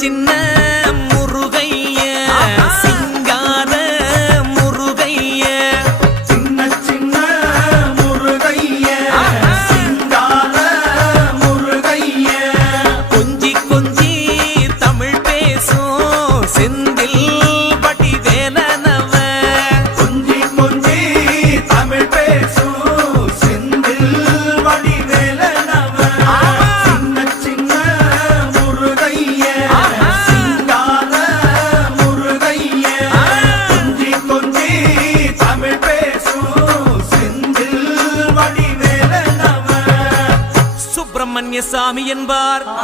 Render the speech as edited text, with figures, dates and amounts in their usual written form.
சின்ன முருகைய சிங்கார முருகைய சின்ன சின்ன முருகைய சிங்கார முருகைய கொஞ்சி கொஞ்சி தமிழ் பேசும் செந்தில் பட்டி வேலனவ கொஞ்சி கொஞ்சி தமிழ் பேசும் செந்தில் படி வேலனவ சின்ன சின்ன முருகைய சிங்கார முருகைய கொஞ்சி கொஞ்சி தமிழ் பேசும் செந்தில் படி வேலனவ சுப்பிரமணிய சாமி என்பார்.